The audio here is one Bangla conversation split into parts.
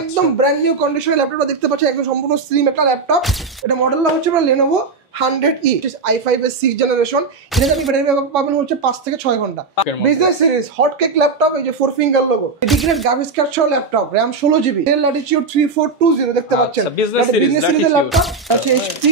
একদম ব্র্যান্ড নিউ কন্ডিশনের ল্যাপটপটা দেখতে পাচ্ছেন, একদম সম্পূর্ণ স্লিম একটা ল্যাপটপ। এটা মডেলটা হচ্ছে আপনার Lenovo 100E i5 এর 6th জেনারেশন। এটা আপনি ব্যাটারি ব্যাকআপ পাবেন হচ্ছে 5 থেকে 6 ঘন্টা। Business series hot cake laptop, এই যে 4 finger logo, dedicated graphics card সহ ল্যাপটপ, RAM 16GB, Latitude 3420 দেখতে পাচ্ছেন। বিজনেস সিরিজের ল্যাপটপ আছে HP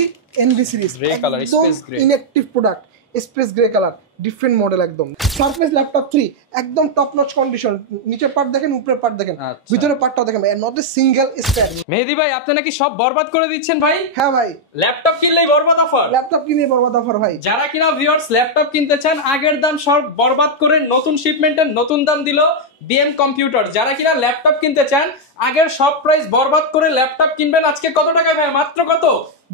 NV সিরিজ, একদম inactive product, space grey colour, different model একদম। সারফেস ল্যাপটপ 3 একদম টপ নচ কন্ডিশন, নিচের পার্ট দেখেন, উপরের পার্ট দেখেন, ভিতরের পার্টটাও দেখেন, নট এ সিঙ্গেল স্ক্র্যাচ। মেহেদী ভাই আপনি নাকি সব বরবাদ করে দিচ্ছেন ভাই? হ্যাঁ ভাই, ল্যাপটপ কিনলেই বরবাদ অফার, ল্যাপটপ কিনলেই বরবাদ অফার ভাই। যারা কিনা ভিউয়ার্স ল্যাপটপ কিনতে চান আগের দাম সব বরবাদ করে নতুন শিপমেন্টের নতুন দাম দিল বিএম কম্পিউটার। যারা কিনা ল্যাপটপ কিনতে চান আগের সব প্রাইস বরবাদ করে ল্যাপটপ কিনবেন আজকে কত টাকায় ভাই? মাত্র কত?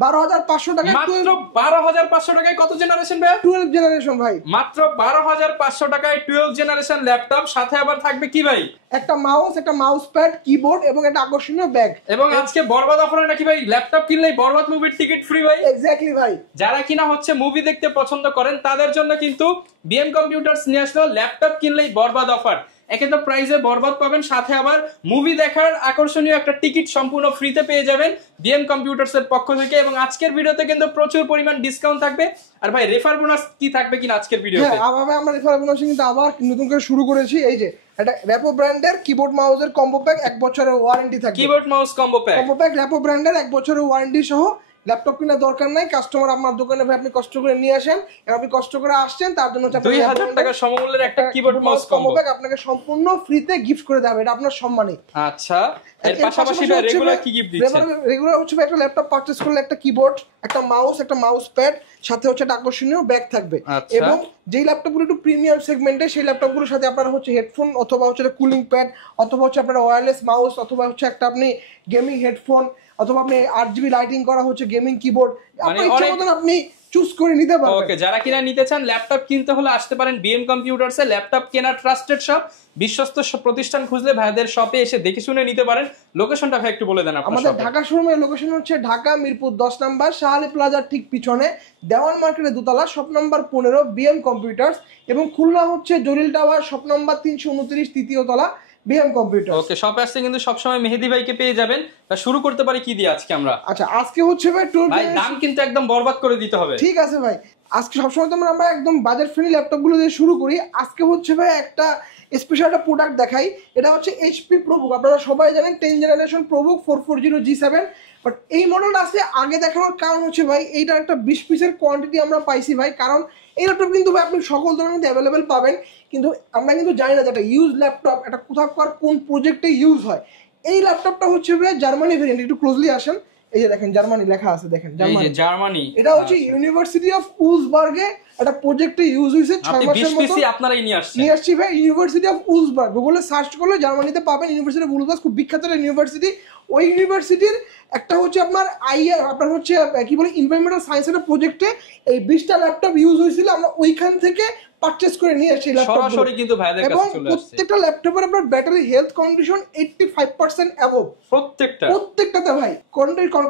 12,500 টাকা। মাত্র 12,500 টাকায় কত জেনারেশন ভাই? 12 জেনারেশন ভাই। মাত্র 12,500 টাকায় 12 জেনারেশন ল্যাপটপ, সাথে আবার থাকবে কি ভাই? একটা মাউস, একটা মাউস প্যাড, কিবোর্ড এবং একটা আকর্ষণীয় ব্যাগ। এবং আজকে বরবাদ অফারে নাকি ভাই ল্যাপটপ কিনলেই বরবাদ মুভির টিকিট ফ্রি ভাই। এক্স্যাক্টলি ভাই। যারা কিনা হচ্ছে মুভি দেখতে পছন্দ করেন তাদের জন্য কিন্তু বিএম কম্পিউটারস নিয়ে আসলো ল্যাপটপ কিনলেই বরবাদ অফার। একে তো প্রাইসে বরবাদ পাবেন, সাথে আবার মুভি দেখার আকর্ষণীয় একটা টিকিট সম্পূর্ণ ফ্রিতে পেয়ে যাবেন বিএম কম্পিউটারস এর পক্ষ থেকে। এবং আজকের ভিডিওতে কিন্তু প্রচুর পরিমাণ ডিসকাউন্ট থাকবে। আর ভাই রেফার বোনাস কি থাকবে কিনা আজকের ভিডিওতে? হ্যাঁ, আমরা রেফার বোনাস কিন্তু আবার নতুন করে শুরু করেছি। এই যে এটা র্যাপো ব্র্যান্ডের কিবোর্ড মাউসের কম্বো প্যাক, 1 বছরের ওয়ারেন্টি থাকবে। কিবোর্ড মাউস কম্বো প্যাক র্যাপো ব্র্যান্ডের 1 বছরের ওয়ারেন্টি সহ। ল্যাপটপ কেনার দরকার নাই, কাস্টমার আপনার দোকানে ভাই আপনি কষ্ট করে নিয়ে আসেন, আপনি কষ্ট করে আসছেন, তার জন্য 2000 টাকা সমমূল্যের একটা কিবোর্ড মাউস কম্বো প্যাক আপনাকে সম্পূর্ণ ফ্রিতে গিফট করে দেবে। এটা আপনার সম্মানে। আচ্ছা, এর পাশাপাশি রেগুলার কি গিফট দিচ্ছেন? রেগুলার হচ্ছে একটা ল্যাপটপ পারচেজ করলে একটা কিবোর্ড, একটা মাউস, একটা মাউস প্যাড, সাথে হচ্ছে একটা আকর্ষণীয় ব্যাগ থাকবে। এবং যেই ল্যাপটপগুলো একটু প্রিমিয়াম সেগমেন্টে সেই ল্যাপটপগুলোর সাথে আপনার হচ্ছে হেডফোন, অথবা হচ্ছে কুলিং প্যাড, অথবা হচ্ছে আপনার ওয়্যারলেস মাউস, অথবা হচ্ছে একটা আপনি গেমিং হেডফোন, অথবা আপনি 8GB লাইটিং করা হচ্ছে গেমিং কিবোর্ড, আপনার ইচ্ছা মতন আপনি চুজ করে নিতে পারবেন। ওকে, যারা কিনা নিতে চান ল্যাপটপ কিনতে হলে আসতে পারেন বিএম কম্পিউটারসে। ল্যাপটপ কেনার ট্রাস্টেড শপ, বিশ্বস্ত প্রতিষ্ঠান খুঁজলে ভাইদের শপে এসে দেখে শুনে নিতে পারেন। লোকেশনটা ভাই একটু বলে দেন আপনার। আমাদের ঢাকা শোরুমের লোকেশন হচ্ছে ঢাকা মিরপুর 10 নাম্বার শাহালি প্লাজার ঠিক পিছনে, দেওয়ান মার্কেটের দোতলা, শপ নাম্বার 15 বিএম কম্পিউটারস। এবং খুলনা হচ্ছে জলিল টাওয়ার, শপ নাম্বার 329 তৃতীয় তলা, বিএম কম্পিউটার। ওকে, শপে আসলে কিন্তু সব সময় মেহেদী ভাইকে পেয়ে যাবেন। শুরু করতে পারি কি দিয়ে আজকে আমরা? আচ্ছা, আজকে হচ্ছে ভাই দাম কিন্তু একদম বরবাদ করে দিতে হবে। ঠিক আছে ভাই, আজকে সবসময় তো আমরা একদম বাজেট ফ্রেন্ডলি ল্যাপটপগুলো দিয়ে শুরু করি। আজকে হচ্ছে ভাই একটা স্পেশাল একটা প্রোডাক্ট দেখাই। এটা হচ্ছে HP ProBook। আপনারা সবাই জানেন 10 জেনারেশন ProBook 440G7। বাট এই মডেলটা আছে আগে দেখানোর কারণ হচ্ছে ভাই এইটার একটা 20 পিসের কোয়ান্টিটি আমরা পাইছি ভাই। কারণ এই ল্যাপটপ কিন্তু ভাই আপনি সকল ধরনের অ্যাভেলেবেল পাবেন, কিন্তু আমরা কিন্তু জানি না যে একটা ইউজ ল্যাপটপ এটা কোথাও কোন প্রজেক্টে ইউজ হয়। এই ল্যাপটপটা হচ্ছে ভাই জার্মানি ভেরিয়েন্ট। একটু ক্লোজলি আসেন, এই যে দেখেন জার্মানি লেখা আছে, দেখেন জার্মানি। এটা হচ্ছে ইউনিভার্সিটি অফ উলসবার্গে একটা প্রজেক্টে ইউজ হইছে 6 মাসের মতো। আপনারাই নিয়ে আসছি ভাই ইউনিভার্সিটি অফ উলসবার্গ, গুগলে সার্চ করলে জার্মানিতে পাবেন ইউনিভার্সিটি অফ উলসবার্গ, খুব বিখ্যাত একটা ইউনিভার্সিটি। ওই ইউনিভার্সিটির একটা হচ্ছে আপনার হচ্ছে কি বলে এনভায়রনমেন্টাল সায়েন্সের প্রজেক্টে এই 20টা ল্যাপটপ ইউজ হয়েছিল। আমরা ওইখান থেকে পারচেজ করে নিয়ে আসছি সরাসরি, কিন্তু ভাইদের কাছে চলে আসছে। প্রত্যেকটা ল্যাপটপের আপনার ব্যাটারি হেলথ কন্ডিশন 85% অ্যাবভ প্রত্যেকটাতে ভাই।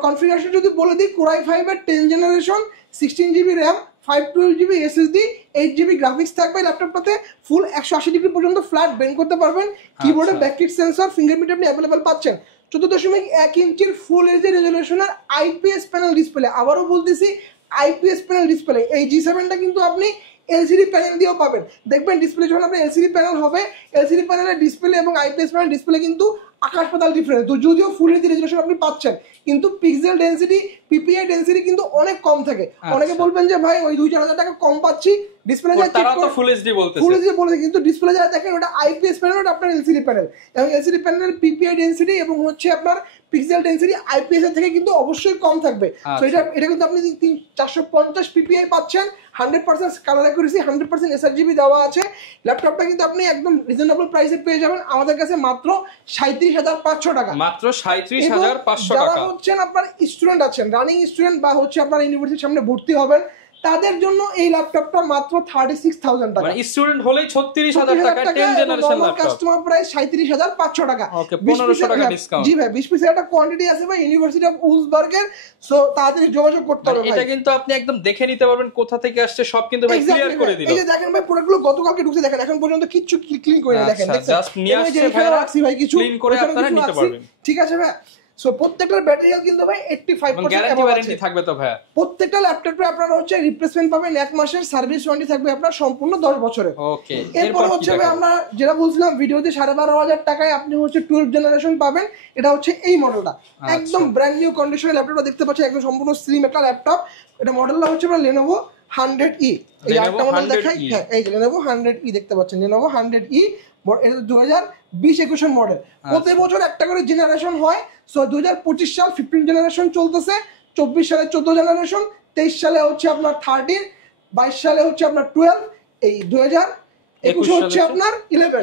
কনফিগারেশন যদি বলে দিই, Core i5 এর 10 generation, 16GB RAM, 512GB SSD, 8GB graphics থাকবে ল্যাপটপটাতে। ফুল 180 ডিগ্রি পর্যন্ত ফ্ল্যাট বেন্ড করতে পারবেন। কিবোর্ডে ব্যাকলিট সেন্সর, ফিঙ্গারপ্রিন্ট আপনি অ্যাভেলেবেল পাচ্ছেন। 14.1 ইঞ্চির ফুল এইচডি রেজলিউশনের IPS প্যানেল ডিসপ্লে। আবারও বলতেছি IPS প্যানেল ডিসপ্লে। এই G7টা কিন্তু আপনি LCD প্যানেল দিয়েও পাবেন। দেখবেন ডিসপ্লে যখন আপনি LCD প্যানেল হবে, LCD প্যানেলের ডিসপ্লে এবং IPS প্যানেল ডিসপ্লে কিন্তু আকাশ পাতাল ডিফারেন্স। তো যদিও ফুল এইচডি রেজলিউশন আপনি পাচ্ছেন, কিন্তু পিক্সেল ডেনসিটি, PPI ডেনসিটি কিন্তু অনেক কম থাকে। অনেকে বলবেন যে ভাই ওই 2-4 টাকা কম পাচ্ছি, ডিসপ্লে যা চেক করে ফুল এইচডি বলতেছে, কিন্তু ডিসপ্লে যা দেখেন ওটা IPS প্যানেল, ওটা আপনার LCD প্যানেল। এবং LCD প্যানেলের PPI ডেনসিটি এবং হচ্ছে আপনার পিক্সেল ডেনসিটি IPS এর থেকে কিন্তু অবশ্যই কম থাকবে। তো এটা কিন্তু আপনি 450 PPI পাচ্ছেন, 100% কালার অ্যাকুরেসি, 100% sRGB দেওয়া আছে। ল্যাপটপটা কিন্তু আপনি একদম রিজনেবল প্রাইসে পেয়ে যাবেন আমাদের কাছে মাত্র 37,500 টাকা। মাত্র 37,500 টাকা। যারা হচ্ছেন আপনার স্টুডেন্ট আছেন, রানিং স্টুডেন্ট, বা হচ্ছে আপনার ইউনিভার্সিটির সামনে ভর্তি হবেন, তাদের জন্য এই ল্যাপটপটা মাত্র 36,000 টাকা, মানে স্টুডেন্ট হলেই 36,000 টাকা 10 জেনারেশন ল্যাপটপ। কাস্টমার প্রাইস 37,500 টাকা। ওকে, 1500 টাকা ডিসকাউন্ট। জি ভাই, 20 পিসের একটা কোয়ান্টিটি আছে ভাই, ইউনিভার্সিটি অফ উলসবার্গের, সো তাড়াতাড়ি যোগাযোগ করতে হবে ভাই। এটা কিন্তু আপনি একদম দেখে নিতে পারবেন কোথা থেকে আসছে, সব কিন্তু ভাই ক্লিয়ার করে দিল। এই যে দেখেন ভাই, প্রোডাক্টগুলো গতকালকে ঢুকছে, দেখেন এখন পর্যন্ত কিচ্ছু ক্লিন করে না, দেখেন দেখেন জাস্ট নিয়ে আসছে ভাই, রাখছি ভাই, কিছু ক্লিন করে আপনারা নিতে পারবেন। ঠিক আছে ভাই। সো প্রত্যেকটার ব্যাটারি হেলথ কিন্তু ভাই 85% গ্যারান্টি ওয়ারেন্টি থাকবে তো ভাই। প্রত্যেকটা ল্যাপটপে আপনারা হচ্ছে রিপ্লেসমেন্ট পাবেন 1 মাসের, সার্ভিস ওয়ারেন্টি থাকবে আপনার সম্পূর্ণ 10 বছরের। ওকে, এরপর হচ্ছে ভাই আমরা যেটা বলছিলাম ভিডিওতে 12,500 টাকায় আপনি হচ্ছে 12 জেনারেশন পাবেন। এটা হচ্ছে এই মডেলটা, একদম ব্র্যান্ড নিউ কন্ডিশনের ল্যাপটপটা দেখতে পাচ্ছেন, একদম সম্পূর্ণ স্লিম একটা ল্যাপটপ। এটা মডেলটা হচ্ছে আপনার Lenovo 100E। এই একটা মডেল দেখাই, হ্যাঁ এই যে Lenovo 100E দেখতে পাচ্ছেন, Lenovo 100E। এটা 2020-21 এর মডেল। প্রতি বছর একটা করে জেনারেশন হয়। সো 2025 সাল 15 জেনারেশন চলতেছে, 24 সালে 14 জেনারেশন, 23 সালে হচ্ছে আপনার 13, 22 সালে হচ্ছে আপনার 12, এই 2021 হচ্ছে আপনার 11।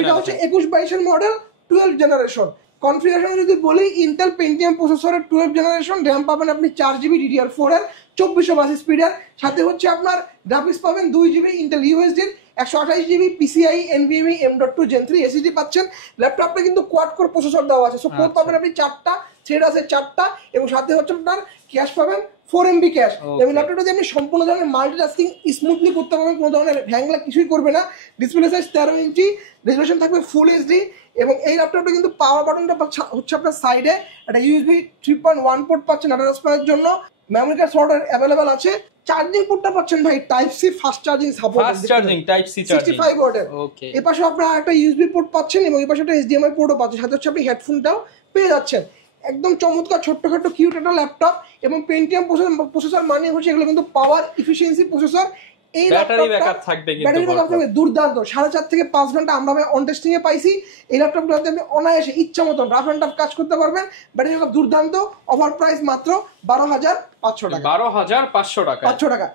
এটা হচ্ছে 21-22 এর মডেল, 12 জেনারেশন। কনফিগারেশন যদি বলি, ইন্টেল পেন্টিয়াম প্রসেসরের 12 জেনারেশন, র্যাম পাবেন আপনি 4GB DDR4 এর 2420 স্পিডের, সাথে হচ্ছে আপনার গ্রাফিক্স পাবেন 2GB Intel USD, 128GB PCIe NVMe M.2 Gen 3 SSD পাচ্ছেন। ল্যাপটপটা কিন্তু কোয়াড কোর প্রসেসর দেওয়া আছে, সো কোর পাবেন আপনি 4টা, থ্রেড আছে 4টা, এবং সাথে হচ্ছে আপনার ক্যাশ পাবেন 4MB ক্যাশ। এবং ল্যাপটপটা দিয়ে আপনি সম্পূর্ণ ধরনের মাল্টিটাস্কিং স্মুথলি করতে পারবেন, কোনো ধরনের হ্যাংলা কিছুই করবে না। ডিসপ্লে সাইজ 13 ইঞ্চি, রেজোলিউশন থাকবে ফুল এইচডি, এবং এই ল্যাপটপটা কিন্তু পাওয়ার বাটনটা হচ্ছে আপনার সাইডে, একটা USB 3.1 পোর্ট পাচ্ছেন আদার জন্য, মেমরি কার্ড স্লট অ্যাভেলেবল আছে। চার্জিং পোর্টটা পাচ্ছেন ভাই type C fast charging support, fast charging type C charging 65 ওয়াটের। ওকে, এই পাশে আপনারা একটা USB পোর্ট পাচ্ছেন, এবং এই পাশে একটা HDMI পোর্টও পাচ্ছেন, সাথে হচ্ছে আপনি হেডফোনটাও পেয়ে যাচ্ছেন। একদম চমৎকার ছোট্টখাটো কিউট একটা ল্যাপটপ, এবং পেন্টিয়াম প্রসেসর মানে হচ্ছে এগুলো কিন্তু পাওয়ার এফিশিয়েন্সি প্রসেসর। এই ব্যাটারি ব্যাকআপ থাকবে, কিন্তু ব্যাটারি ব্যাকআপ থাকবে দুর্দান্ত, 4.5 থেকে 5 ঘন্টা আমরা ভাই অন টেস্টিং এ পাইছি। এই ল্যাপটপটাতে আপনি অনায়াসে ইচ্ছা মতন রাফ এন্ড টাফ কাজ করতে পারবেন। ব্যাটারি ব্যাকআপ দুর্দান্ত, অফার প্রাইস মাত্র 12,500 টাকা। 12,500 টাকা।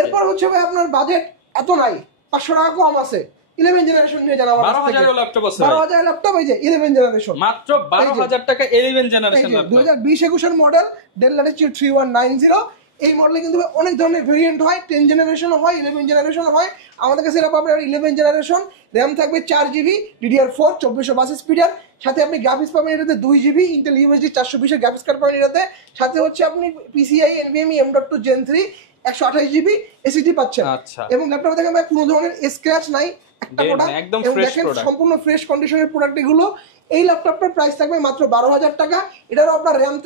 এরপর হচ্ছে ভাই আপনার বাজেট এত নাই, 500 টাকা কম আছে, 11 জেনারেশন নিয়ে যান আমার 12,000 এর ল্যাপটপ আছে, 12,000 এর ল্যাপটপ, এই যে 11 জেনারেশন, মাত্র 12,000 টাকা 11 জেনারেশন ল্যাপটপ, 2020-21 এর মডেল, Dell Latitude 3190। এই মডেলে কিন্তু অনেক ধরনের ভেরিয়েন্ট হয়, 10 জেনারেশন হয়, 11 জেনারেশন হয়। আমাদের কাছে এটা পাবেন 11 জেনারেশন, র্যাম থাকবে 4GB DDR4 2420 স্পিডের, সাথে আপনি গ্রাফিক্স পাবেন এটাতে 2GB ইন্টেল ইউএসডি 420 এর গ্রাফিক্স কার্ড পাবেন এটাতে, সাথে হচ্ছে আপনি PCIe NVMe M.2 Gen 3 128GB SSD পাচ্ছেন। আচ্ছা, এবং ল্যাপটপে দেখেন ভাই কোনো ধরনের স্ক্র্যাচ নাই, একটা প্রোডাক্ট একদম ফ্রেশ প্রোডাক্ট, সম্পূর্ণ ফ্রেশ কন্ডিশনের প্রোডাক্ট এগুলো। এই ল্যাপটপটার প্রাইস থাকবে মাত্র 12,000 টাকা। এটারও আপনার র্যাম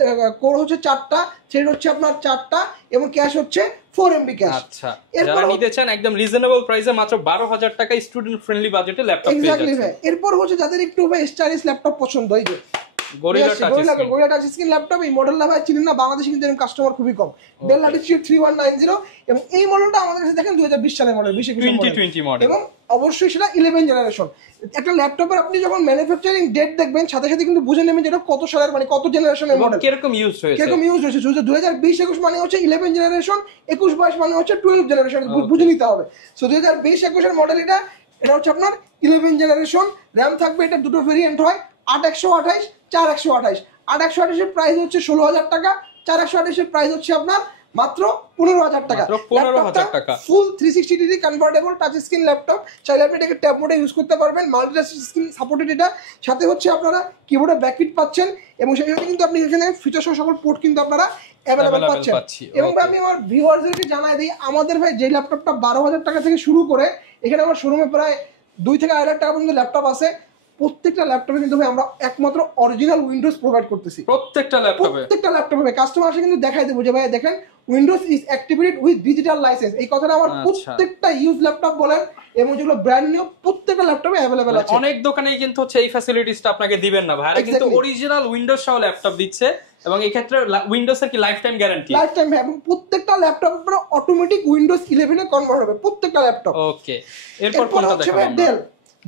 কোর হচ্ছে 4টা, থ্রেড হচ্ছে আপনার 4টা, এবং ক্যাশ হচ্ছে 4MB ক্যাশ। আচ্ছা, যারা নিতে চান একদম রিজনেবল প্রাইসে মাত্র 12,000 টাকা স্টুডেন্ট ফ্রেন্ডলি বাজেটে ল্যাপটপ পেয়ে যাচ্ছেন। এরপর হচ্ছে যাদের একটু ভাই স্টাইলিশ ল্যাপটপ পছন্দ, এই যে গরিলা টাচ স্ক্রিন ল্যাপটপ, এই মডেলটা ভাই চিনেন না, বাংলাদেশে কিন্তু এরকম কাস্টমার খুবই কম। Dell Latitude 3190, এবং এই মডেলটা আমাদের কাছে দেখেন 2020 সালের মডেল, 2020 মডেল, এবং অবশ্যই সেটা 11 জেনারেশন। একটা ল্যাপটপের আপনি যখন ম্যানুফ্যাকচারিং ডেট দেখবেন, সাথে সাথে কিন্তু বুঝে নেবেন যেটা কত সালের, মানে কত জেনারেশনের মডেল, কিরকম ইউজ হয়েছে। 2020-21 মানে হচ্ছে 11 জেনারেশন, 21-22 মানে হচ্ছে 12 জেনারেশন, বুঝে নিতে হবে। সো 2020-21 এর মডেল, এটা হচ্ছে আপনার 11 জেনারেশন। র্যাম থাকবে, এটা দুটো ভেরিয়েন্ট হয়, 8/128, 4/128। 8/128 এর প্রাইস হচ্ছে 16,000 টাকা, 4/128 এর প্রাইস হচ্ছে আপনার মাত্র 15,000 টাকা। 15,000 টাকা, ফুল 360 degree convertible touch screen laptop, চাইলে আপনি এটাকে ট্যাব মোডে ইউজ করতে পারবেন, মাল্টিটাস্ক স্ক্রিন সাপোর্টেড এটা, সাথে হচ্ছে আপনারা কিবোর্ডে ব্যাকপিট পাচ্ছেন, এবং সেই সাথে কিন্তু আপনি এখানে ফিচার সহ সকল পোর্ট কিন্তু আপনারা অ্যাভেলেবল পাচ্ছেন। এবং আমি আমার ভিউয়ারদেরকে জানাই দিই, আমাদের ভাই যে ল্যাপটপটা 12,000 টাকা থেকে শুরু করে, এখানে আমার শোরুমে প্রায় 2 থেকে 2.5 লাখ টাকা পর্যন্ত ল্যাপটপ আছে। প্রত্যেকটা ল্যাপটপে কিন্তু ভাই আমরা একমাত্র অরিজিনাল উইন্ডোজ প্রোভাইড করতেছি, প্রত্যেকটা ল্যাপটপে। কাস্টমার আসে কিন্তু দেখাই দেবো যে ভাই দেখেন Windows is activated with digital licence. এই কথাটা আমার প্রত্যেকটা ইউজ ল্যাপটপ বলেন এবং যেগুলো ব্র্যান্ড নিউ প্রত্যেকটা ল্যাপটপে अवेलेबल আছে। অনেক দোকানেই কিন্তু হচ্ছে এই ফ্যাসিলিটিসটা আপনাকে দিবেন না ভাই, কিন্তু অরিজিনাল উইন্ডোজ সহ ল্যাপটপ দিচ্ছে, এবং এই ক্ষেত্রে উইন্ডোজ এর কি লাইফ টাইম গ্যারান্টি, এবং প্রত্যেকটা ল্যাপটপ আপনার অটোমেটিক উইন্ডোজ 11 এ কনভার্ট হবে প্রত্যেকটা ল্যাপটপ। ওকে, এরপর কোনটা দেখাবো? ডেল,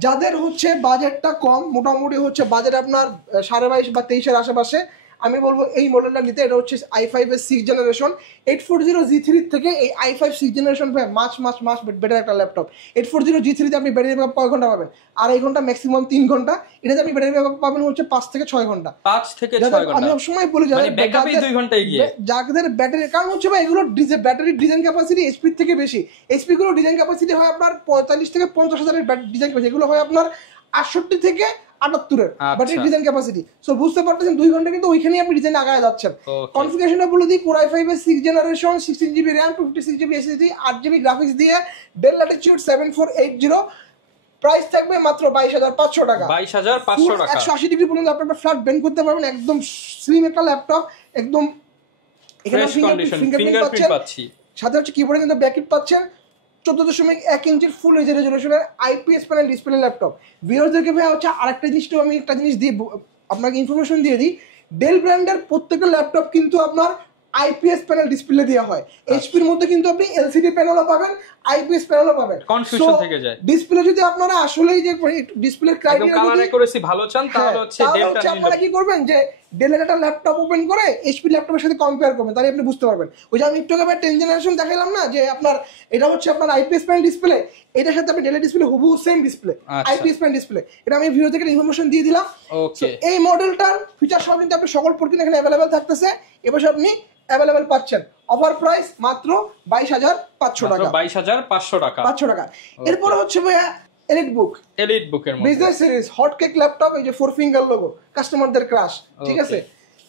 যাদের হচ্ছে বাজেটটা কম, মোটামুটি হচ্ছে বাজেট আপনার 22.5 বা 23 এর আশেপাশে, আমি বলবো এই মডেলটা নিতে। এটা হচ্ছে i5 এর 6th জেনারেশন 840G3 থেকে এই i5 6th জেনারেশন ভাই মাছ বেটার একটা ল্যাপটপ। 840G3 তে আপনি ব্যাটারি ব্যাকআপ কয় ঘন্টা পাবেন? 2.5 ঘন্টা, ম্যাক্সিমাম 3 ঘন্টা। এটাতে আপনি ব্যাটারি ব্যাকআপ পাবেন হচ্ছে 5 থেকে 6 ঘন্টা। 5 থেকে 6 ঘন্টা আমি সবসময় বলি ব্যাকআপই 2 ঘন্টায় গিয়ে যাদের ব্যাটারি, কারণ হচ্ছে ভাই এগুলো ব্যাটারি ডিজাইন ক্যাপাসিটি এইচপি থেকে বেশি। এইচপি গুলো ডিজাইন ক্যাপাসিটি হয় আপনার 45 থেকে 50 হাজারের ডিজাইন ক্যাপাসিটি, এগুলো হয় আপনার 68 থেকে 78 ব্যাটারি ডিজাইন ক্যাপাসিটি। সো বুঝতে পারতেছেন 2 ঘন্টা কিন্তু ওইখানেই আপনি ডিজাইন আগায় যাচ্ছেন। কনফিগারেশনটা বলে দিই, Core i5 এর 6th generation 16GB RAM 256GB SSD 8GB graphics দিয়ে Dell Latitude 7480। প্রাইস থাকবে মাত্র 22,500 টাকা। 22,500 টাকা। 180 ডিগ্রি পর্যন্ত আপনারা ফ্ল্যাট বেন্ড করতে পারবেন, একদম স্লিম একটা ল্যাপটপ, একদম এখানে ফিঙ্গারপ্রিন্ট পাচ্ছি, সাথে হচ্ছে কিবোর্ডে কিন্তু ব্যাকলাইট পাচ্ছেন। 14.1 ইঞ্চির ফুল এইচ রেজোলিউশনের আইপিএস প্যানেল ডিসপ্লে ল্যাপটপ। ভিউয়ারদেরকে ভাই হচ্ছে আরেকটা জিনিসটাও আমি একটা জিনিস দিয়ে আপনাকে ইনফরমেশন দিয়ে দিই, ডেল ব্র্যান্ডের প্রত্যেকটা ল্যাপটপ কিন্তু আপনার আইপিএস প্যানেল ডিসপ্লে দেওয়া হয়। এইচপির মধ্যে কিন্তু আপনি এলসিডি প্যানেলও পাবেন, আইপিএস প্যানেলও পাবেন। কনফিউশন থেকে যায়। ডিসপ্লে যদি আপনারা আসলেই যে ডিসপ্লে ক্রাইটেরিয়া কালার অ্যাকুরেসি ভালো চান তাহলে হচ্ছে ডেলটা নিন। আপনারা কি করবেন যে ডেলের একটা ল্যাপটপ ওপেন করে এইচপি ল্যাপটপের সাথে কম্পেয়ার করবেন, তাহলে আপনি বুঝতে পারবেন। ওই যে আমি একটু আগে 10 জেনারেশন দেখালাম না, যে আপনার এটা হচ্ছে আপনার আইপিএস প্যানেল ডিসপ্লে, এটার সাথে আপনি ডেলের ডিসপ্লে হুবহু same display, IPS panel display. এটা আমি ভিডিও থেকে ইনফরমেশন দিয়ে দিলাম। ওকে, এই মডেলটার ফিচার সব কিন্তু আপনি সকল পোর্ট কিন্তু এখানে अवेलेबल থাকতেছে। এবার আপনি अवेलेबल পাচ্ছেন অফার প্রাইস মাত্র 22,500 টাকা। 22,500 টাকা। 500 টাকা। এরপর হচ্ছে ভাইয়া এলিট বুকের মধ্যে business series hot cake laptop, এই যে 4 ফিঙ্গার লোগো, কাস্টমারদের ক্রাশ, ঠিক আছে।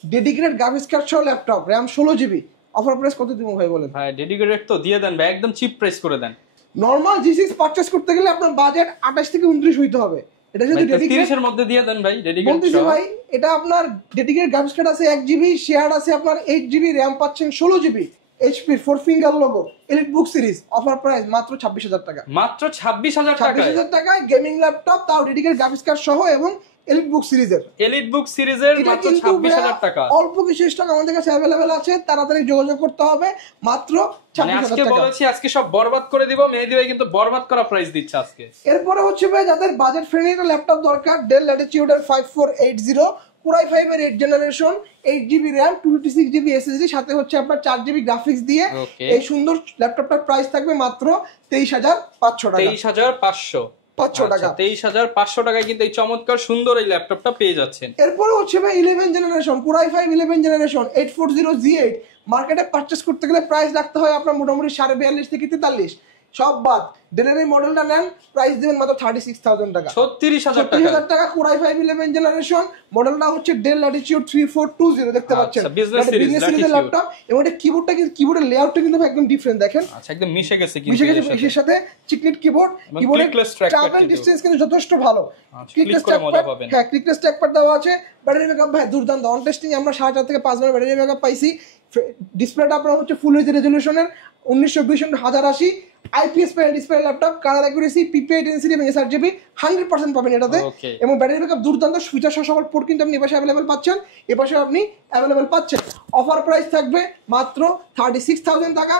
ডেডিকেটেড গ্রাফিক্স কার্ড সহ laptop, RAM 16GB। Offer price কত দিব ভাই বলেন? ভাই ডেডিকেটেড তো দিয়ে দেন ভাই, একদম চিপ প্রাইস করে দেন। নরমাল G6 পারচেজ করতে গেলে আপনার বাজেট 28 থেকে 29 হইতে হবে। এটা যদি ডেডিকেটেড 30 এর মধ্যে দিয়ে দেন ভাই ডেডিকেটেড। বলতেছি ভাই এটা আপনার ডেডিকেটেড গ্রাফিক্স কার্ড আছে 1GB, শেয়ার আছে আপনার 8GB, RAM পাচ্ছেন 16GB, HP 4 finger logo, elite বুক সিরিজ। অফার প্রাইস মাত্র 26,000 টাকা। মাত্র 26,000 টাকা। 26,000 টাকায় গেমিং ল্যাপটপ, তাও ডেডিকেটেড গ্রাফিক্স কার্ড সহ, এবং এলিট বুক সিরিজের মাত্র 26,000 টাকা। অল্প কিছু স্টক আমাদের কাছে अवेलेबल আছে, তাড়াতাড়ি যোগাযোগ করতে হবে। মাত্র 26,000 টাকা। আজকে বলেছি আজকে সব বরবাদ করে দিব, মেহেদী ভাই কিন্তু বরবাদ করা প্রাইস দিচ্ছে আজকে। এরপরে হচ্ছে ভাই যাদের বাজেট ফ্রেন্ডলি একটা ল্যাপটপ দরকার, Dell Latitude 5480 Core i5 এর 8th generation 8GB RAM 256GB SSD, সাথে হচ্ছে আপনার 4GB গ্রাফিক্স দিয়ে এই সুন্দর ল্যাপটপটার প্রাইস থাকবে মাত্র 23,500 টাকা। 23,500 টাকা। 23,500 টাকায় কিন্তু এই চমৎকার সুন্দর এই ল্যাপটপটা পেয়ে যাচ্ছেন। এরপরে হচ্ছে ভাই 11th generation Core i5 11th generation 840G8। মার্কেটে পারচেজ করতে গেলে প্রাইস রাখতে হয় আপনার মোটামুটি 42,500 থেকে 43। সব বাদ ডেলের এই মডেলটা নেন, প্রাইস দিবেন মাত্র 36,000 টাকা। 36,000 টাকা। Core i5 11th জেনারেশন মডেলটা হচ্ছে Dell Latitude 3420 দেখতে পাচ্ছেন, বিজনেস সিরিজের ল্যাপটপ। এবং এটা কিবোর্ডের লেআউটটা কিন্তু একদম ডিফারেন্ট দেখেন। আচ্ছা, একদম মিশে গেছে এর সাথে চিকনিট কিবোর্ডের ট্রাভেল ডিসটেন্স কিন্তু যথেষ্ট ভালো। ক্লিকলেস ট্র্যাকপ্যাড, হ্যাঁ ক্লিকলেস ট্র্যাকপ্যাড দেওয়া আছে। ব্যাটারি ব্যাকআপ ভাই দুর্দান্ত, অন টেস্টিং আমরা 4.5 থেকে 5 ঘন্টা ব্যাটারি ব্যাকআপ পাইছি। ডিসপ্লেটা আপনার হচ্ছে ফুল এইচডি রেজোলিউশনের 1920x1080 IPS panel display laptop, colour accuracy, PPI density এবং এসআরজিবি 100% পাবেন এটাতে। এবং ব্যাটারি ব্যাকআপ দুর্দান্ত, ফিচার সহ সকল পোর্ট কিন্তু আপনি এপাশে अवेलेबल পাচ্ছেন, এপাশে আপনি अवेलेबल পাচ্ছেন। অফার প্রাইস থাকবে মাত্র 36,000 টাকা।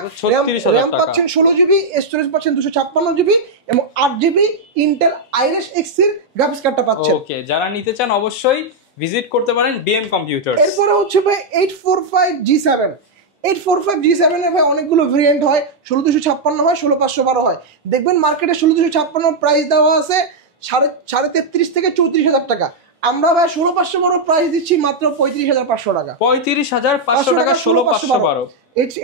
RAM পাচ্ছেন 16GB, স্টোরেজ পাচ্ছেন 256GB এবং 8GB ইন্টেল আইরিস এক্স এর গ্রাফিক্স কার্ডটা পাচ্ছেন। ওকে, যারা নিতে চান অবশ্যই ভিজিট করতে পারেন বিএম কম্পিউটারস। এরপরে হচ্ছে ভাই 845G7 845G7 এর ভাই অনেকগুলো ভেরিয়েন্ট হয়, 16256 হয়, 16512 হয়। দেখবেন মার্কেটে 16256 প্রাইস দেওয়া আছে 33.5 থেকে 34,000 টাকা। আমরা ভাই 16512 প্রাইস দিচ্ছি মাত্র 35,500 টাকা। 35,500 টাকা 16512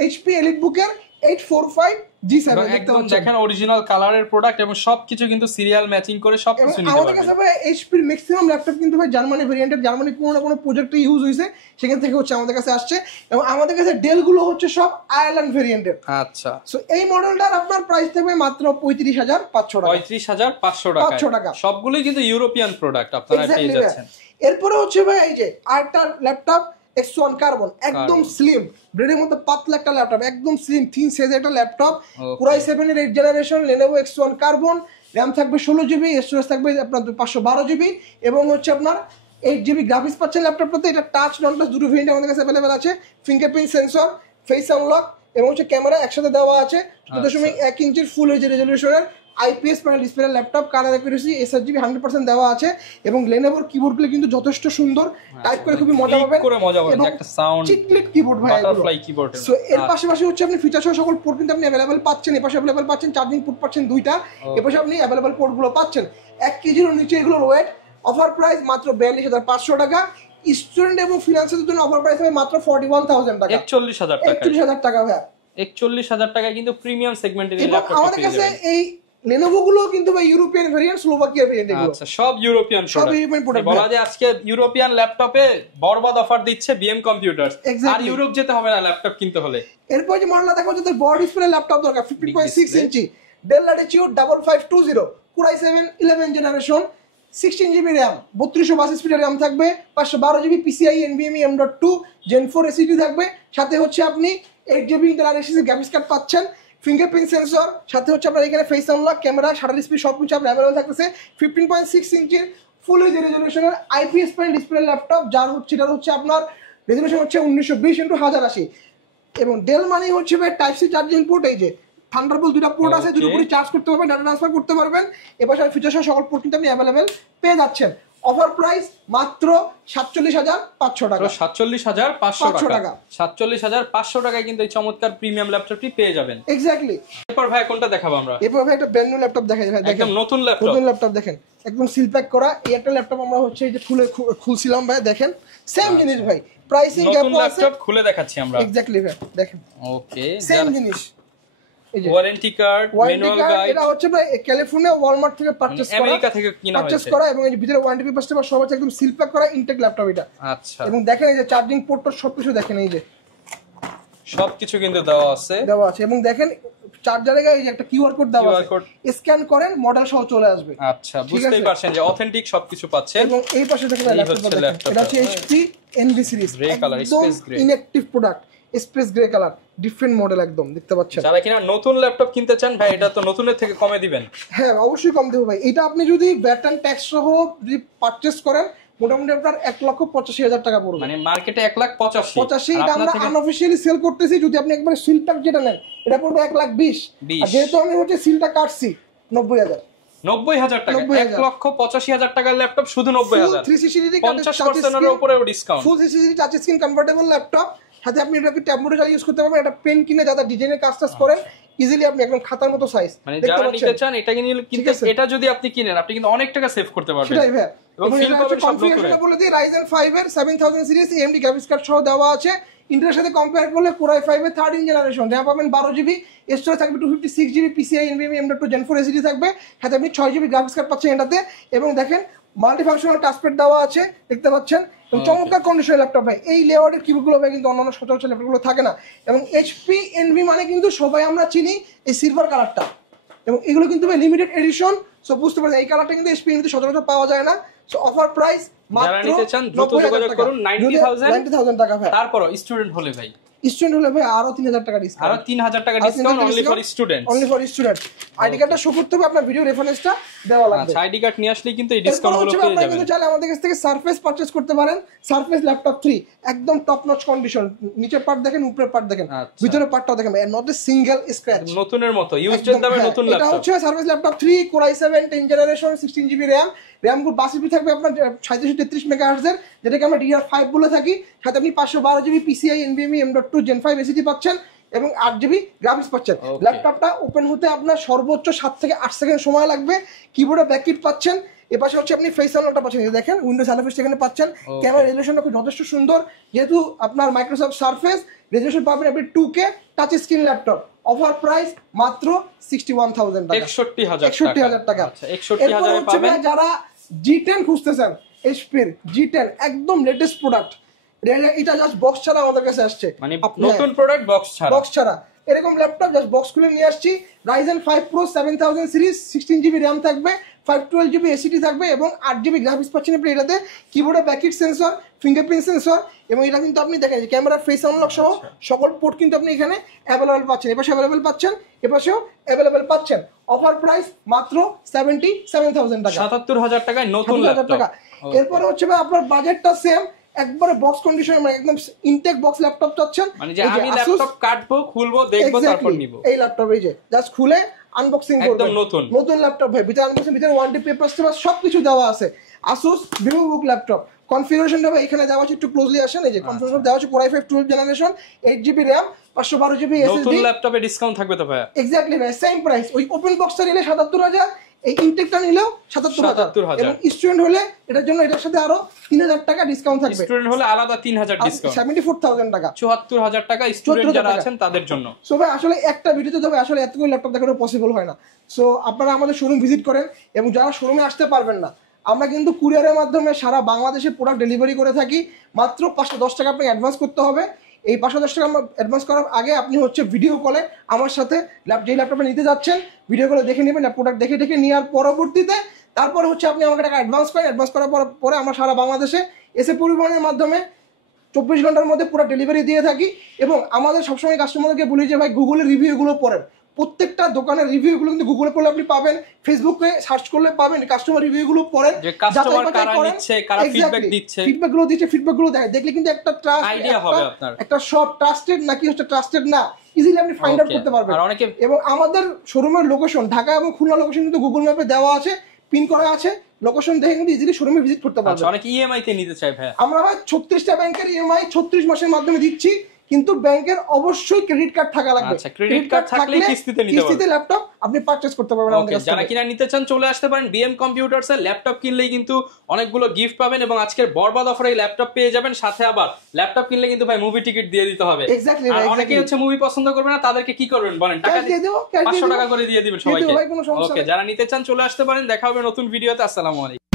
এইচপি এলিট বুকের 845G7 একদম দেখেন অরিজিনাল কালারের প্রোডাক্ট এবং সবকিছু কিন্তু সিরিয়াল ম্যাচিং করে সবকিছু নিতে পারবেন। আমাদের কাছে ভাই এইচপির ম্যাক্সিমাম ল্যাপটপ কিন্তু ভাই জার্মানি ভেরিয়েন্টের, জার্মানি কোনো না কোনো প্রজেক্টে ইউজ হইছে, সেখান থেকে হচ্ছে আমাদের কাছে আসছে। এবং আমাদের কাছে ডেল গুলো হচ্ছে সব আয়ারল্যান্ড ভেরিয়েন্টের। আচ্ছা, সো এই মডেলটার আপনার প্রাইস থাকবে মাত্র 35,500 টাকা। 35,500 টাকা। সবগুলোই কিন্তু ইউরোপিয়ান প্রোডাক্ট আপনারা পেয়ে যাচ্ছেন। এরপরে হচ্ছে ভাই এই যে আরেকটা ল্যাপটপ X1 কার্বন, একদম স্লিম, ব্রেডের মতো পাতলা একটা ল্যাপটপ, একদম স্লিম থিন সাইজের একটা ল্যাপটপ। Core i7 এর 8th generation Lenovo X1 carbon, RAM থাকবে 16GB, স্টোরেজ থাকবে আপনার 512GB এবং হচ্ছে আপনার 8GB গ্রাফিক্স পাচ্ছেন ল্যাপটপটাতে। এটা টাচ নন টাচ দুটো ভেরিয়েন্ট আমাদের কাছে अवेलेबल আছে। ফিঙ্গারপ্রিন্ট সেন্সর, ফেস আনলক এবং হচ্ছে ক্যামেরা একসাথে দেওয়া আছে। 2.1 ইঞ্চির ফুল এইচডি রেজোলিউশনের IPS panel display laptop, colour accuracy sRGB 100% দেওয়া আছে এবং লেনোভোর কিবোর্ডগুলো কিন্তু যথেষ্ট সুন্দর, টাইপ করে খুবই মজা পাবেন, একটা সাউন্ড চিকলিট কিবোর্ড ভাই, বাটারফ্লাই কিবোর্ড। সো এর পাশাপাশি হচ্ছে আপনি ফিচার সহ সকল পোর্ট কিন্তু আপনি अवेलेबल পাচ্ছেন। এই পাশে अवेलेबल পাচ্ছেন চার্জিং পোর্ট পাচ্ছেন দুইটা, এই পাশে আপনি अवेलेबल পোর্টগুলো পাচ্ছেন। 1 কেজির নিচে এগুলোর ওয়েট। অফার প্রাইস মাত্র 42500 টাকা। স্টুডেন্ট এবং ফ্রিল্যান্সারদের জন্য অফার প্রাইস হবে মাত্র 41000 টাকা, 41000 টাকা, 41000 টাকা ভাই, 41000 টাকা কিন্তু প্রিমিয়াম সেগমেন্টের এই ল্যাপটপ আমাদের কাছে এই Lenovo গুলো কিন্তু ভাই ইউরোপিয়ান ভেরিয়েন্ট, স্লোভাকিয়া ভেরিয়েন্ট এগুলো। আচ্ছা, সব ইউরোপিয়ান প্রোডাক্ট। বলা যায় আজকে ইউরোপিয়ান ল্যাপটপে বরবাদ অফার দিচ্ছে বিএম কম্পিউটারস। আর ইউরোপ যেতে হবে না ল্যাপটপ কিনতে হলে। এরপর যে মডেলটা দেখো, যাদের বড় ডিসপ্লে ল্যাপটপ দরকার, 15.6 ইঞ্চি Dell Latitude 5520 Core i7 11 generation, 16 GB RAM, 3222 স্পিডের RAM থাকবে, 512 GB PCIe NVMe M.2 Gen 4 SSD থাকবে, সাথে হচ্ছে আপনি 8 GB Intel RSC graphics card পাচ্ছেন, ফিঙ্গারপ্রিন্ট সেন্সর, সাথে হচ্ছে আপনার এখানে face unlock, camera, shutter speed সবকিছু আপনার অ্যাভেলেবল থাকতেছে। 15.6 ইঞ্চির ফুল এইচডি রেজোলিউশনের আইপিএস প্যানেল ডিসপ্লে ল্যাপটপ, যার হচ্ছে এটা হচ্ছে আপনার রেজোলিউশন হচ্ছে 1920x1080 এবং ডেল মানি হচ্ছে টাইপ সি চার্জিং পোর্ট, এই যে থান্ডারবোল্ট দুটো পোর্ট আছে, দুটো করে চার্জ করতে পারবেন, ডাটা ট্রান্সফার করতে পারবেন। এবার ফিচার সহ সকল পোর্ট কিন্তু আপনি অ্যাভেলেবেল পেয়ে যাচ্ছেন। অফার প্রাইস মাত্র 47500 টাকা, 47500 টাকা, 47500 টাকায় কিন্তু এই চমৎকার প্রিমিয়াম ল্যাপটপটি পেয়ে যাবেন। এক্স্যাক্টলি। এরপর ভাই কোনটা দেখাবো আমরা? এরপর ভাই একটা ব্র্যান্ড নিউ ল্যাপটপ দেখাই ভাই, দেখেন একদম নতুন ল্যাপটপ দেখেন, একদম সিল প্যাক করা। এই একটা ল্যাপটপ আমরা হচ্ছে এই যে খুলছিলাম ভাই, দেখেন সেম জিনিস ভাই, প্রাইসিং গ্যাপ আছে, ল্যাপটপ খুলে দেখাচ্ছি আমরা। এক্স্যাক্টলি ভাই, দেখেন ওকে, সেম জিনিস। এই যে ওয়ারেন্টি কার্ড, ম্যানুয়াল গাইড, এটা হচ্ছে ভাই ক্যালিফোর্নিয়া ওয়ালমার্ট থেকে পারচেজ করা, আমেরিকা থেকে কিনা হয়েছে এবং এই যে ভিতরে ওয়ারেন্টি পেপারস টেপার সব আছে, একদম সিল প্যাক করা ইনটেক ল্যাপটপ এটা। আচ্ছা, এবং দেখেন এই যে চার্জিং পোর্ট সবকিছু দেখেন, এই যে সবকিছু কিন্তু দেওয়া আছে এবং দেখেন চার্জারে এই যে একটা কিউআর কোড দেওয়া আছে, স্ক্যান করেন মডেল সহ চলে আসবে। আচ্ছা, বুঝতেই পারছেন যে অথেন্টিক সবকিছু পাচ্ছেন। এবং এই পাশে দেখেন ল্যাপটপ, এটা হচ্ছে HP NV series, grey colour, space grey, inactive product, space grey colour, different model একদম দেখতে পাচ্ছেন। যারা কিনা নতুন ল্যাপটপ কিনতে চান ভাই, এটা তো নতুনের থেকে কমে দিবেন। হ্যাঁ, অবশ্যই কম দেবো ভাই। এটা আপনি যদি ভ্যাট এন্ড ট্যাক্স সহ যদি পারচেজ করেন, মোটামুটি আপনার 1,85,000 টাকা পড়বে, মানে মার্কেটে 1,85,000। এটা আমরা আনঅফিশিয়ালি সেল করতেছি। যদি আপনি একবার সিল প্যাক যেটা নেন, এটা পড়বে 1,20,000। আর যেহেতু আমি হচ্ছে সিলটা কাটছি 90,000 টাকা, 1,85,000 টাকার ল্যাপটপ শুধু 90,000, 50% এর উপরেও ডিসকাউন্ট, ফুল 360 টাচ স্ক্রিন কনভার্টেবল ল্যাপটপ, সাথে আপনি এটাকে ট্যাব মোডে ইউজ করতে পারবেন। এটা পেন কিনে যারা ডিজাইনের কাজ করেন, ইজিলি আপনি একদম খাতার মতো সাইজ, মানে যারা নিতে চান এটা কিন্তু এটা যদি আপনি কিনেন, আপনি কিন্তু অনেক টাকা সেভ করতে পারবেন। সেটাই ভাই। এবং ফিল পাবেন সব কনফিগারেশনটা বলে দিই, Ryzen 5 এর 7000 সিরিজ AMD গ্রাফিক্স কার্ড সহ দেওয়া আছে। ইন্টেলের সাথে কম্পেয়ার করলে Core i5 এর 13 জেনারেশন, RAM পাবেন 12 জিবি, স্টোরেজ থাকবে 256 GB, PCIe NVMe M.2 Gen 4 SSD থাকবে, সাথে আপনি 6 জিবি গ্রাফিক্স কার্ড পাচ্ছেন এটাতে। এবং দেখেন মাল্টিফাংশনাল টাচপ্যাড দেওয়া আছে, দেখতে পাচ্ছেন, এবং চমৎকার কন্ডিশনের ল্যাপটপ ভাই। এই লেআউটের কিবোর্ডগুলো ভাই কিন্তু অন্যান্য সচরাচর ল্যাপটপগুলো থাকে না। এবং HP NV মানে কিন্তু সবাই আমরা চিনি এই সিলভার কালারটা, এবং এগুলো কিন্তু ভাই লিমিটেড এডিশন। সো বুঝতে পারছেন এই কালারটা কিন্তু HP NV তে সচরাচর পাওয়া যায় না। সো অফার প্রাইস মাত্র 90,000 টাকা ভাই। তারপর স্টুডেন্ট হলে ভাই, আরো 3,000 টাকা ডিসকাউন্ট, আরো 3,000 টাকা discount only for student. ID কার্ডটা শো করতে হবে, আপনার ভিডিও রেফারেন্সটা দেওয়া লাগবে। আচ্ছা, আইডি কার্ড নিয়ে আসলে কিন্তু এই ডিসকাউন্ট গুলো পেয়ে যাবেন। আপনি কিন্তু চাইলে আমাদের কাছ থেকে সারফেস পারচেজ করতে পারেন। সারফেস ল্যাপটপ 3 একদম টপ নচ কন্ডিশন, নিচের পার্ট দেখেন, উপরের পার্ট দেখেন, ভিতরের পার্টটাও দেখেন, নট এ সিঙ্গেল স্ক্র্যাচ, নতুনের মতো ইউজড দামে নতুন ল্যাপটপ। এটা হচ্ছে surface laptop 3 Core i7 10 generation, 16 GB RAM গুলো 62 জিবি থাকবে আপনার 3733 মেগাহার্টজ এর, যেটাকে আমরা DDR5 বলে থাকি। সাথে আপনি 512 GB PCIe NVMe M.2 Gen 5 SSD পাচ্ছেন এবং 8 জিবি গ্রাফিক্স পাচ্ছেন। ল্যাপটপটা ওপেন হতে আপনার সর্বোচ্চ 7 থেকে 8 সেকেন্ড সময় লাগবে। কিবোর্ডে ব্যাককিট পাচ্ছেন, এপাশে হচ্ছে আপনি ফেস আনলকটা পাচ্ছেন, দেখেন উইন্ডোজ সারফেস এখানে পাচ্ছেন। ক্যামেরা রেজোলিউশনটা খুব যথেষ্ট সুন্দর, যেহেতু আপনার মাইক্রোসফট সারফেস রেজোলিউশন পাবেন আপনি 2K touch screen laptop. Offer price মাত্র 61,000 টাকা, 61,000 টাকা। আচ্ছা, 61,000 এ পাবেন। যারা G10 খুঁজতেছেন, HP এর G10 একদম লেটেস্ট প্রোডাক্ট, এটা জাস্ট বক্স ছাড়া আমাদের কাছে আসছে, মানে নতুন প্রোডাক্ট বক্স ছাড়া এরকম ল্যাপটপ জাস্ট বক্স খুলে নিয়ে আসছি। Ryzen 5 Pro 7000 series, 16 GB RAM থাকবে, 512 জিবি SSD থাকবে এবং 8 জিবি গ্রাফিক্স পাচ্ছেন আপনি এটাতে। কিবোর্ডে ব্যাককিট সেন্সর, ফিঙ্গারপ্রিন্ট সেন্সর, এবং এটা কিন্তু আপনি দেখেন ক্যামেরা ফেস আনলক সহ সকল পোর্ট কিন্তু আপনি এখানে অ্যাভেলেবল পাচ্ছেন। এপাশে অ্যাভেলেবল পাচ্ছেন, এপাশেও অ্যাভেলেবল পাচ্ছেন। অফার প্রাইস মাত্র 77,000 টাকা, 77,000 টাকায় নতুন ল্যাপটপ। এরপরে হচ্ছে ভাই আপনার বাজেটটা সেম, একবারে বক্স কন্ডিশনে, মানে একদম ইনটেক বক্স ল্যাপটপ চাচ্ছেন, মানে যে আমি ল্যাপটপ কাটবো, খুলবো, দেখবো, তারপর নিব। এই ল্যাপটপ এই যে জাস্ট খুলে আনবক্সিং করবেন, একদম নতুন নতুন ল্যাপটপ ভাই। ভিতরে আনবক্সিং, ভিতরে ওয়ারেন্টি পেপারস সবকিছু দেওয়া আছে। Asus VivoBook ল্যাপটপ কনফিগারেশনটা ভাই এখানে দেওয়া আছে, একটু ক্লোজলি আসেন। এই যে কনফিগারেশন দেওয়া আছে Core i5 12 generation, 8GB RAM, 512GB SSD। নতুন ল্যাপটপে ডিসকাউন্ট থাকবে তো ভাই? এক্স্যাক্টলি ভাই, সেম প্রাইস। ওই ওপেন বক্সটা নিলে 77,000, এই ইনটেকটা নিলেও 77,000, এবং স্টুডেন্ট হলে এটার জন্য এটার সাথে আরো 3,000 টাকা ডিসকাউন্ট থাকবে। স্টুডেন্ট হলে আলাদা 3,000 ডিসকাউন্ট, 74,000 টাকা, 74,000 টাকা স্টুডেন্ট যারা আছেন তাদের জন্য। সো ভাই আসলে একটা ভিডিওতে তবে আসলে এতগুলো ল্যাপটপ দেখানো পসিবল হয় না। সো আপনারা আমাদের শোরুম ভিজিট করেন, এবং যারা শোরুমে আসতে পারবেন না, আমরা কিন্তু কুরিয়ারের মাধ্যমে সারা বাংলাদেশে প্রোডাক্ট ডেলিভারি করে থাকি। মাত্র 510 টাকা আপনাকে অ্যাডভান্স করতে হবে। এই 510 টাকা অ্যাডভান্স করার আগে আপনি হচ্ছে ভিডিও কলে আমার সাথে যেই ল্যাপটপটা নিতে যাচ্ছেন ভিডিও কলে দেখে নেবেন, প্রোডাক্ট দেখে নেওয়ার পরবর্তীতে তারপর হচ্ছে আপনি আমাকে টাকা অ্যাডভান্স করেন। অ্যাডভান্স করার পরে আমরা সারা বাংলাদেশে এসে পরিবহনের মাধ্যমে 24 ঘন্টার মধ্যে পুরো ডেলিভারি দিয়ে থাকি। এবং আমাদের সবসময় কাস্টমারকে বলি যে ভাই গুগলের রিভিউগুলো পড়েন, প্রত্যেকটা দোকানের রিভিউগুলো কিন্তু গুগলে পড়লে আপনি পাবেন, ফেসবুকে সার্চ করলে পাবেন। কাস্টমার রিভিউগুলো পড়েন, যে কাস্টমার কারা নিচ্ছে, কারা ফিডব্যাক দিচ্ছে, ফিডব্যাকগুলো দেখলে কিন্তু একটা ট্রাস্ট আইডিয়া হবে আপনার, একটা সব ট্রাস্টেড নাকি হচ্ছে ট্রাস্টেড না ইজিলি আপনি ফাইন্ড আউট করতে পারবেন। এবং আমাদের শোরুমের লোকেশন ঢাকা এবং খুলনা লোকেশন কিন্তু গুগল ম্যাপে দেওয়া আছে, পিন করা আছে, লোকেশন দেখে কিন্তু ইজিলি শোরুমে ভিজিট করতে পারবেন। অনেক ইএমআই তে নিতে চাই ভাই, আমরা ভাই 36টা ব্যাংকের ইএমআই 36 মাসের মাধ্যমে দিচ্ছি, কিন্তু ব্যাংকের অবশ্যই ক্রেডিট কার্ড থাকা লাগবে। আচ্ছা, ক্রেডিট কার্ড থাকলে কিস্তিতে নিতে পারবেন, কিস্তিতে ল্যাপটপ আপনি পারচেজ করতে পারবেন আমাদের কাছ থেকে। যারা কিনা নিতে চান চলে আসতে পারেন বিএম কম্পিউটারস এর। ল্যাপটপ কিনলেই কিন্তু অনেকগুলো গিফট পাবেন, এবং আজকের বরবাদ অফারে ল্যাপটপ পেয়ে যাবেন, সাথে আবার ল্যাপটপ কিনলে কিন্তু ভাই মুভি টিকিট দিয়ে দিতে হবে। এক্স্যাক্টলি, আর অনেকেই হচ্ছে মুভি পছন্দ করবে না, তাদেরকে কি করবেন বলেন? টাকা দিয়ে দেব, 500 টাকা করে দিয়ে দিবেন সবাইকে। ওকে, যারা নিতে চান চলে আসতে পারেন। দেখা হবে নতুন ভিডিওতে। আসসালামু আলাইকুম।